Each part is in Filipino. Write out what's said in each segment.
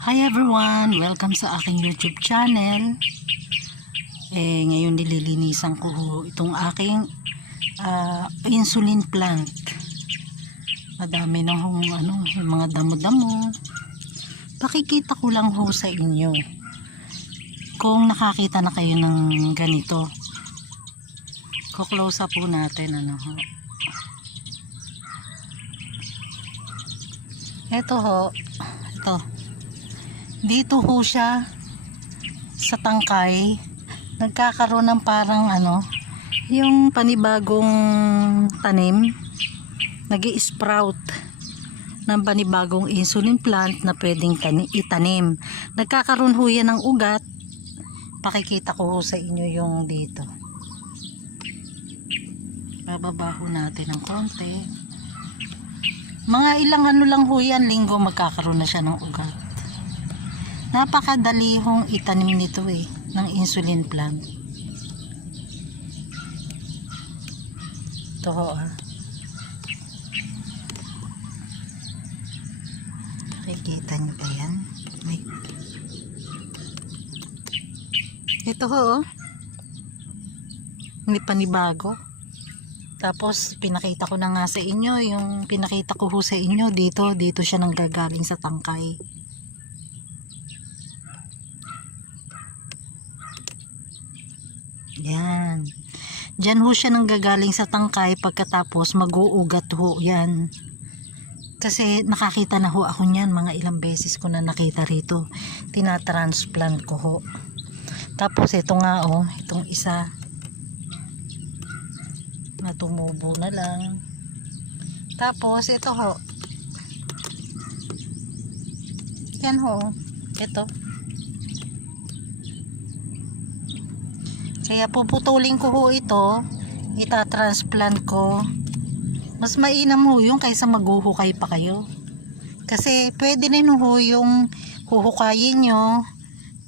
Hi everyone! Welcome sa aking YouTube channel. Eh, ngayon nililinisan ko itong aking ah, insulin plant. Madami na hong ano, mga damo-damo. Pakikita ko lang ho sa inyo. Kung nakakita na kayo ng ganito. Ko-close up po natin ano ho. Ito ho. Ito dito ho siya sa tangkay nagkakaroon ng parang ano yung panibagong tanim nag sprout ng panibagong insulin plant na pwedeng tani- itanim. Nagkakaroon ho yan ng ugat. Pakikita ko sa inyo yung dito. Bababa ho natin ng konti. Mga ilang ano lang ho yan linggo magkakaroon na siya ng ugat napakadali hong itanim nito eh ng insulin plant. Ito ho ah. Nakikita nyo ba yan? Ito ho oh. Hindi panibago. Tapos pinakita ko na nga sa inyo yung pinakita ko ho sa inyo dito dito siya nanggagaling sa tangkay Yan. Diyan ho siya nanggagaling sa tangkay pagkatapos mag-uugat ho yan. Kasi nakakita na ho ako niyan mga ilang beses ko na nakita rito. Tinatransplant ko ho. Tapos ito nga oh, itong isa na tumubo na lang. Tapos ito ho. Yan ho. Ito. Kaya puputulin ko ho ito, itatransplant ko. Mas mainam ho yung kaysa maghuhukay pa kayo. Kasi pwede rin ho yung huhukayin nyo,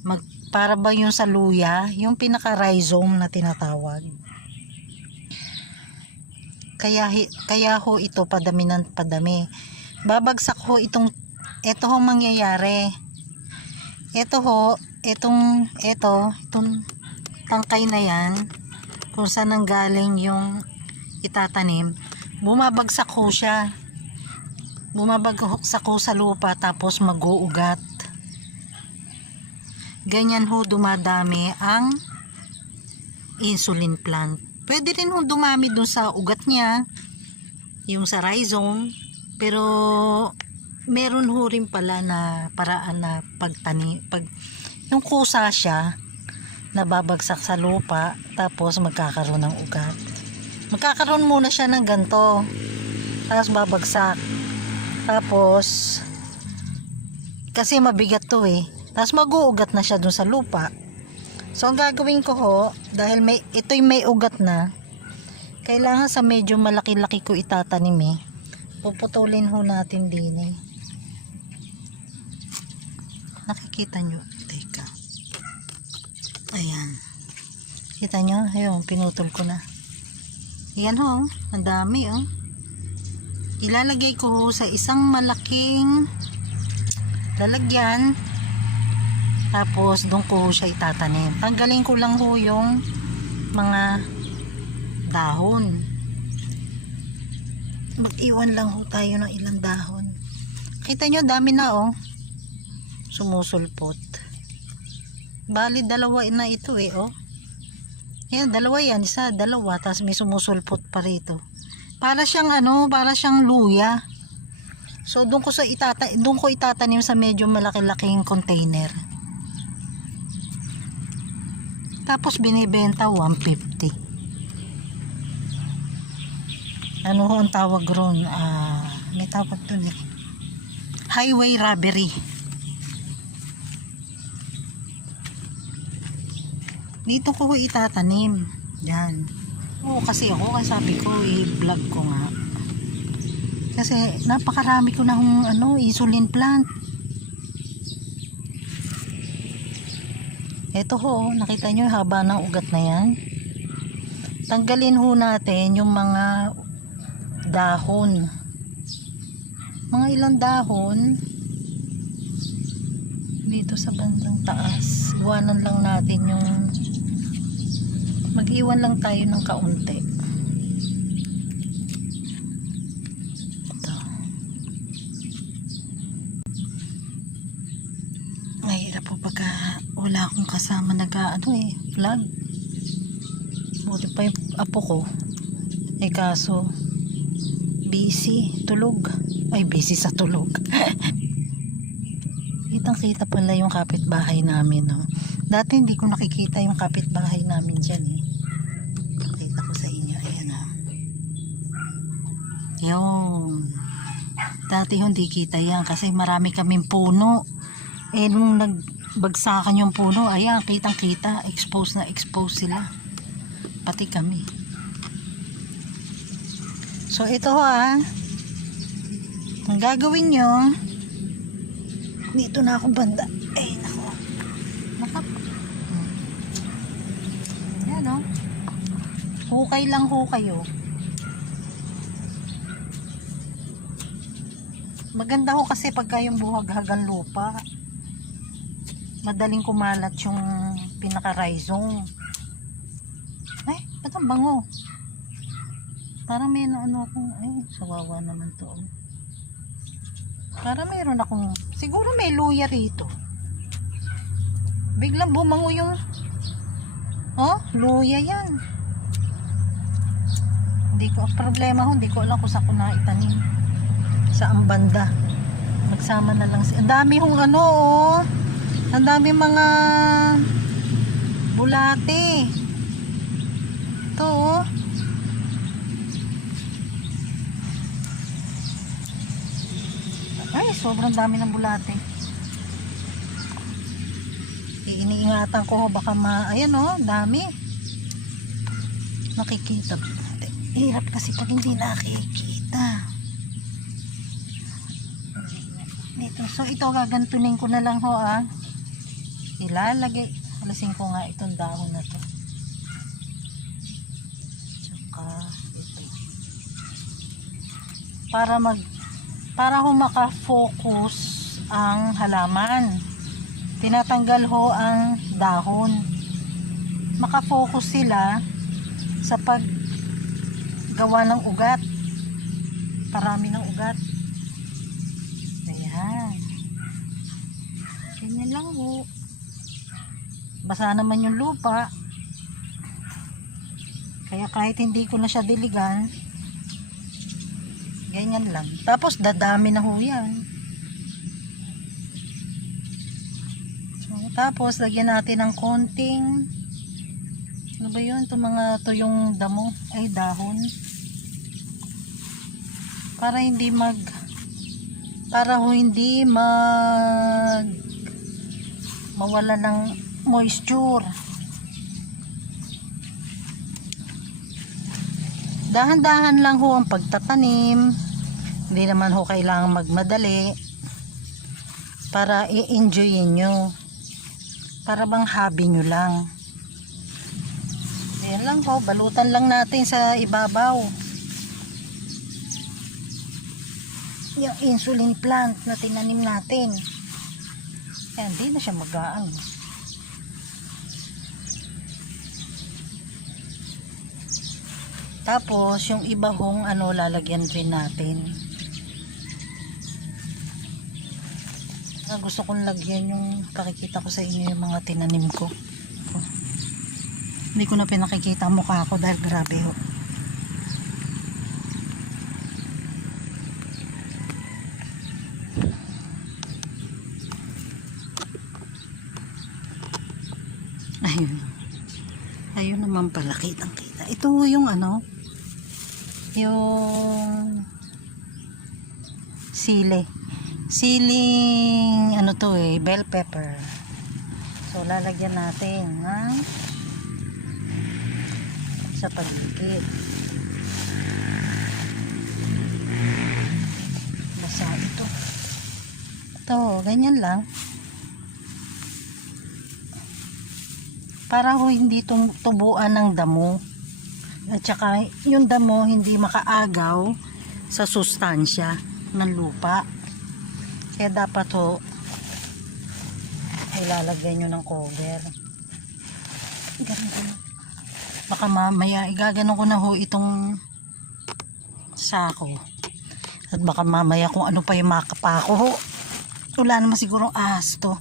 mag, para ba yung sa luya, yung pinaka-rhizome na tinatawag. Kaya, kaya ho ito padami ng padami. Babagsak ho itong, ito ho mangyayari. Ito ho, itong, ito, itong tangkay na yan kung saan nanggaling yung itatanim bumabagsak ho siya. Bumabagsak ho sa lupa tapos mag-uugat. Ganyan ho dumadami ang insulin plant. Pwede rin ho dumami dun sa ugat niya yung sa rhizome pero meron ho rin pala na paraan na pagtani pag yung kusa siya nababagsak sa lupa tapos magkakaroon ng ugat. Magkakaroon muna siya ng ganto tapos babagsak. Tapos kasi mabigat to eh. Tapos mag-uugat na siya dun sa lupa. So ang gagawin ko ho dahil may, ito'y may ugat na kailangan sa medyo malaki-laki ko itatanim eh. Puputulin ho natin din eh. Nakikita nyo Ayan. Kita nyo? Ayun, pinutol ko na. Ayan ho, ang dami oh. Ilalagay ko sa isang malaking lalagyan. Tapos, doon ko siya itatanim. Tanggalin ko lang ho yung mga dahon. Mag-iwan lang ho tayo ng ilang dahon. Kita nyo, dami na oh. Sumusulpot. Bali, dalawa na ito eh, oh. Yan, dalawa yan. Isa, dalawa. Tapos may sumusulpot pa rito. Para siyang ano, para siyang luya. So, doon ko sa itata doon ko itatanim sa medyo malaki-laking container. Tapos binibenta 150. Ano ho ang tawag ron? Ah, may tawag doon eh. Highway robbery. Dito ko itatanim. Yan. Oo kasi ako kasi sabi ko i-vlog ko nga. Kasi napakarami ko na hong ano, insulin plant. Eto ho nakita nyo haba ng ugat na yan. Tanggalin ho natin yung mga dahon. Mga ilang dahon dito sa bandang taas. Iwanan lang natin yung mag-iwan lang tayo ng kaunti. Ito. Mahirap po pagka wala akong kasama nag ano eh, vlog. Buti pa yung apo ko. Eh kaso, busy, tulog. Ay, busy sa tulog. Kitang kita pala yung kapitbahay namin, no? Dati hindi ko nakikita yung kapitbahay namin dyan, eh. Pakita ko sa inyo, ayan, oh. Yun. Dati hindi kita yan kasi marami kaming puno. Eh, nung nagbagsakan yung puno, ayan, kitang kita. Expose na expose sila. Pati kami. So, ito ha. Ang gagawin nyo, dito na ako banda. Ay, nako. Nakap. Yan o. Hukay lang hukay o. Maganda ho kasi pagka yung buhag-hagan lupa. Madaling kumalat yung pinaka-rhizome. Ay, ba't ang bango? Parang may ano, akong, ay, sawawa naman to. Parang mayroon akong, siguro may luya rito. Biglang bumango yung, oh, luya yan. Hindi ko, problema ho, hindi ko alam kung saan ko na itanim. Saan banda. Magsama na lang. Ang dami hong ano, oh. Ang dami mga bulate. Ito, oh. Ay, sobrang dami ng bulate. Iniingatan ko, baka ma... Ayan, oh, dami. Nakikita. Hirap kasi pag hindi nakikita. Dito. So, ito, gagantunin ko na lang ho, ah. Ilalagay. Alasin ko nga itong dahon na to. Tsaka, ito. Para mag para ho makafocus ang halaman. Tinatanggal ho ang dahon. Makafocus sila sa paggawa ng ugat. Parami ng ugat. Ayan. Ganyan lang ho. Basa naman yung lupa. Kaya kahit hindi ko na siya diligan, Ganyan lang. Tapos dadami na ho yan. So, tapos lagyan natin ng konting ano ba yun? Ito mga to yung damo ay dahon. Para hindi mag para ho hindi mag mawala ng moisture. dahan-dahan lang ho ang pagtatanim. Hindi naman ho kailangan magmadali para i-enjoyin nyo. Para bang hobby nyo lang. Yan lang ho balutan lang natin sa ibabaw yung insulin plant na tinanim natin yan, hindi na siya magaan Tapos, yung iba hong ano, lalagyan rin natin. Ah, gusto kong lagyan yung pakikita ko sa inyo yung mga tinanim ko. Oh. Hindi ko na pinakikita mukha ko dahil grabe ho. Ayun. Ayun naman pala, kitang kita. Ito yung ano, yung sili. Siling, ano to eh, bell pepper. So, lalagyan natin ng sa paligid. Basa ito. Ito, ganyan lang. Para ho hindi tubuan ng damo at saka yung damo hindi makaagaw sa sustansya ng lupa kaya dapat ho ilalagay nyo ng cover. Ganun. Baka mamaya, igaganon ko na ho itong sako. At baka mamaya kung ano pa yung makapa ko ho. Wala naman siguro ahas to.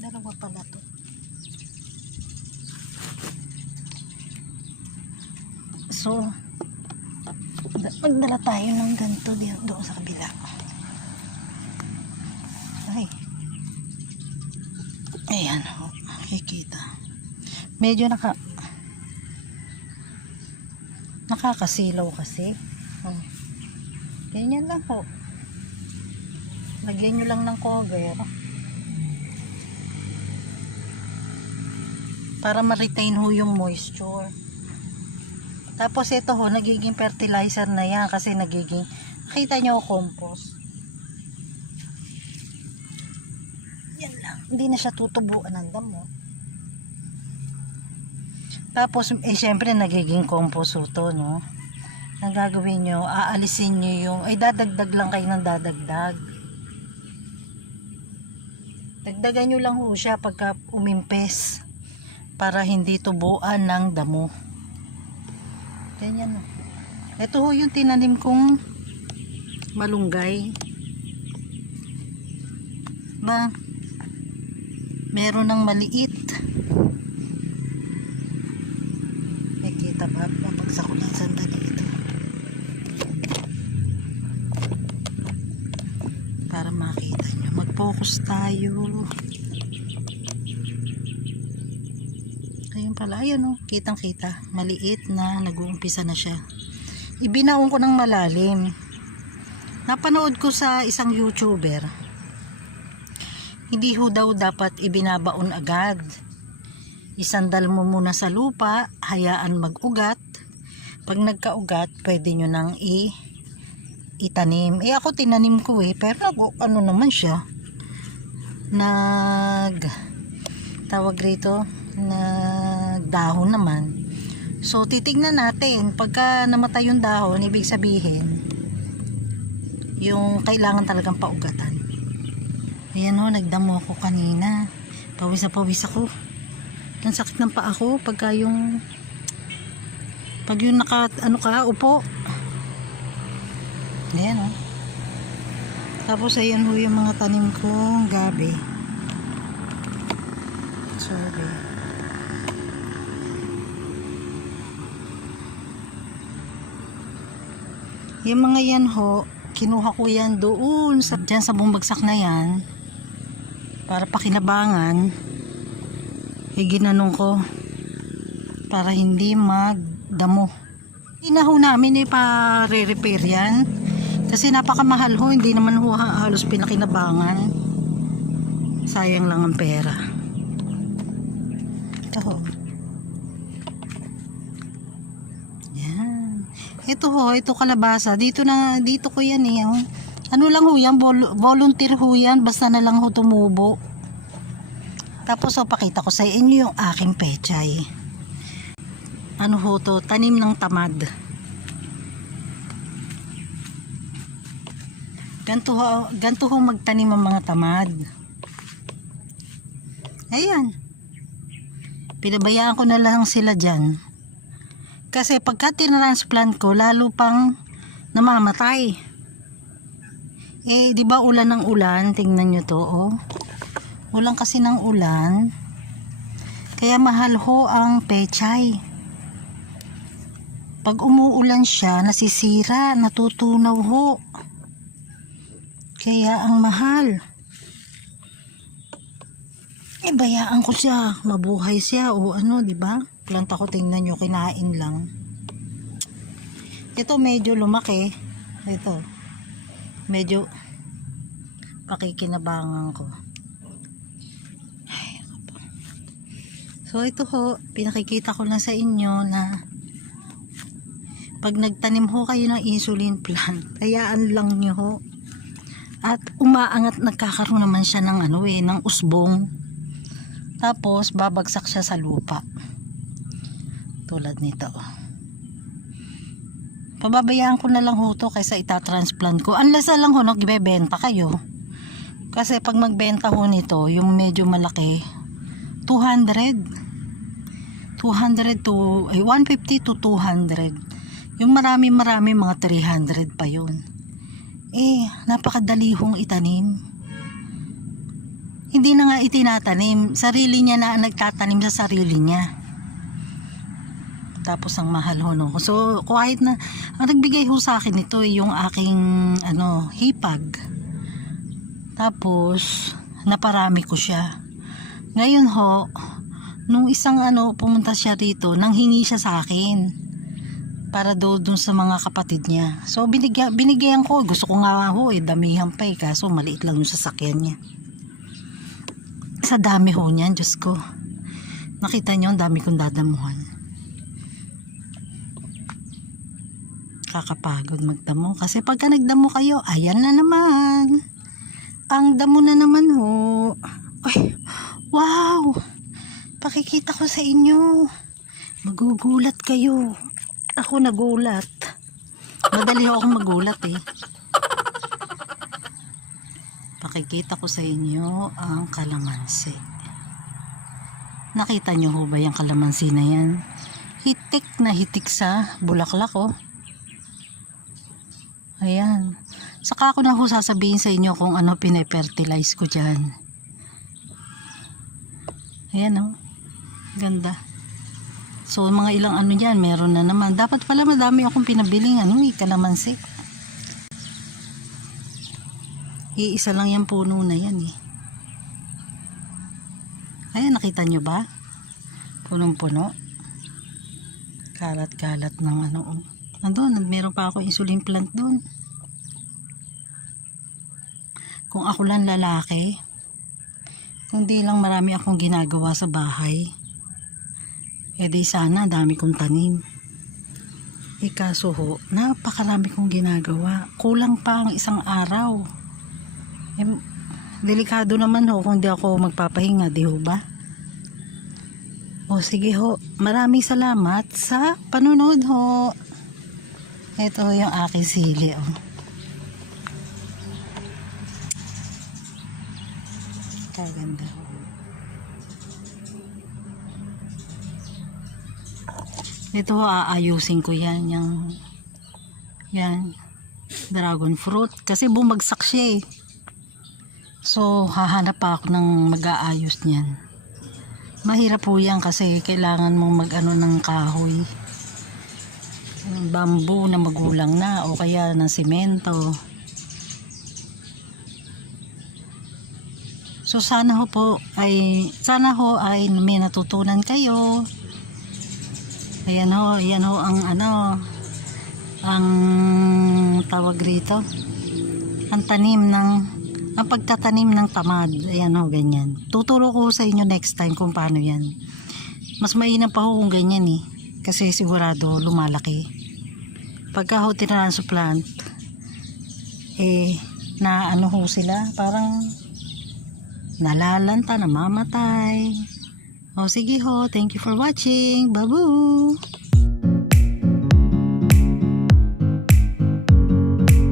Dalawa pala to. So, da- magdala tayo ng ganito di- doon sa kabila. Ay. Ayan, ho. makikita. Medyo naka nakakasilaw kasi. Oh. Ganyan lang ho. Lagyan nyo lang ng cover. Para ma-retain ho yung moisture. Tapos ito ho, nagiging fertilizer na yan kasi nagiging, nakita nyo compost. Hindi na siya tutubuan ng damo. Tapos, eh, syempre, nagiging compost to, no? Ang gagawin nyo, aalisin nyo yung, ay, dadagdag lang kayo ng dadagdag. Dagdagan nyo lang ho siya pagka umimpes para hindi tubuan ng damo. Ganyan. oh. Ito ho yung tinanim kong malunggay. Ba? Meron ng maliit. May kita ba? Babagsak ko lang sandali ito. Para makita nyo. Mag-focus tayo. Ayun pala, ayun oh, kitang kita. Maliit na, nag-uumpisa na siya. Ibinaon ko ng malalim. Napanood ko sa isang YouTuber. Hindi ho daw dapat ibinabaon agad. Isandal mo muna sa lupa, hayaan mag-ugat. Pag nagka-ugat, pwede nyo nang i itanim. Eh ako tinanim ko eh, pero nag- ano naman siya. Nag tawag rito, nagdahon naman. So, titignan natin. Pagka namatay yung dahon, ibig sabihin, yung kailangan talagang paugatan. Ayan ho, nagdamo ako kanina. Pawis na pawis ako. Ang sakit ng paa ko pagka yung pag yung naka, ano ka, upo. Ayan ho. Tapos ayan ho yung mga tanim kong gabi. Sorry. Yung mga yan ho, kinuha ko yan doon sa dyan sa bumagsak na yan para pakinabangan. Eh ginanong ko para hindi magdamo. Hindi na ho namin eh pa re-repair yan. Kasi napakamahal ho, hindi naman ho ha- halos pinakinabangan. Sayang lang ang pera. Ito ho. Yan. Ito ho, ito kalabasa. Dito na, dito ko yan eh. oh. Ano lang ho yan, vol- volunteer ho yan. Basta na lang ho tumubo. Tapos oh, pakita ko sa inyo yung aking pechay. Ano ho to? Tanim ng tamad. Ganto ho, ganto ho magtanim ang mga tamad. Ayan. Pinabayaan ko na lang sila dyan. Kasi pagka tinransplant ko, lalo pang namamatay. Eh, di ba ulan ng ulan? Tingnan nyo to, oh. Ulan kasi ng ulan. Kaya mahal ho ang pechay. Pag umuulan siya, nasisira, natutunaw ho. Kaya ang mahal. Eh, bayaan ko siya. Mabuhay siya o ano, di ba? Planta ko, tingnan nyo, kinain lang. Ito medyo lumaki. Ito. Medyo pakikinabangan ko. So, ito ho, pinakikita ko lang sa inyo na pag nagtanim ho kayo ng insulin plant, hayaan lang nyo ho. At umaangat, nagkakaroon naman siya ng ano eh, ng usbong. Tapos, babagsak siya sa lupa. Tulad nito. Pababayaan ko na lang ho to kaysa itatransplant ko. Unless lang ho, nagbebenta kayo. Kasi pag magbenta ho nito, yung medyo malaki, 200. 200 to, ay 150 to 200. Yung marami-marami, mga 300 pa yun. Eh, napakadali hong itanim. Hindi na nga itinatanim. Sarili niya na nagtatanim sa sarili niya. Tapos ang mahal ho no. So, kahit na, ang nagbigay ho sa akin ito yung aking, ano, hipag. Tapos, naparami ko siya. Ngayon ho, nung isang ano, pumunta siya rito, nang hingi siya sa akin para do dun sa mga kapatid niya. So binigyan, binigyan ko, gusto ko nga ho eh, damihan pa eh, kaso maliit lang yung sasakyan niya. Sa dami ho niyan, Diyos ko. Nakita niyo, ang dami kong dadamuhan. Kakapagod magdamo. Kasi pagka nagdamo kayo, ayan na naman. Ang damo na naman ho. Ay, wow! Pakikita ko sa inyo. Magugulat kayo. Ako nagulat. Madali ako magulat eh. Pakikita ko sa inyo ang kalamansi. Nakita nyo ho ba yung kalamansi na yan? Hitik na hitik sa bulaklak oh. Ayan. Saka ako na ho sasabihin sa inyo kung ano pine-fertilize ko dyan. Ayan oh. Ganda. So, mga ilang ano dyan, meron na naman. Dapat pala madami akong pinabiling ano, eh, kalamansi. Iisa lang yung puno na yan eh. Ayan, nakita nyo ba? Punong-puno. Kalat-kalat ng ano. oh. Nandun, meron pa ako insulin plant doon. Kung ako lang lalaki, kung di lang marami akong ginagawa sa bahay, eh di sana dami kong tanim. Eh kaso ho, napakarami kong ginagawa. Kulang pa ang isang araw. Eh, delikado naman ho kung di ako magpapahinga, di ho ba? O sige ho, maraming salamat sa panunod ho. Ito yung aking sili oh. Kaganda ho. Ito aayusin ko yan. Yung, yan. Dragon fruit. Kasi bumagsak siya eh. So, hahanap pa ako ng mag-aayos niyan. Mahirap po yan kasi kailangan mong mag-ano ng kahoy. Bamboo na magulang na o kaya ng semento. So sana ho po ay sana ho ay may natutunan kayo. Ayan ho, ayan ho ang ano ang tawag rito. Ang tanim ng ang pagtatanim ng tamad. Ayan ho, ganyan. Tuturo ko sa inyo next time kung paano yan. Mas mainam pa ho kung ganyan eh. Kasi sigurado lumalaki. Pagka ho transplant, eh, na ano ho sila, parang nalalanta, namamatay. O sige ho, thank you for watching. Babu!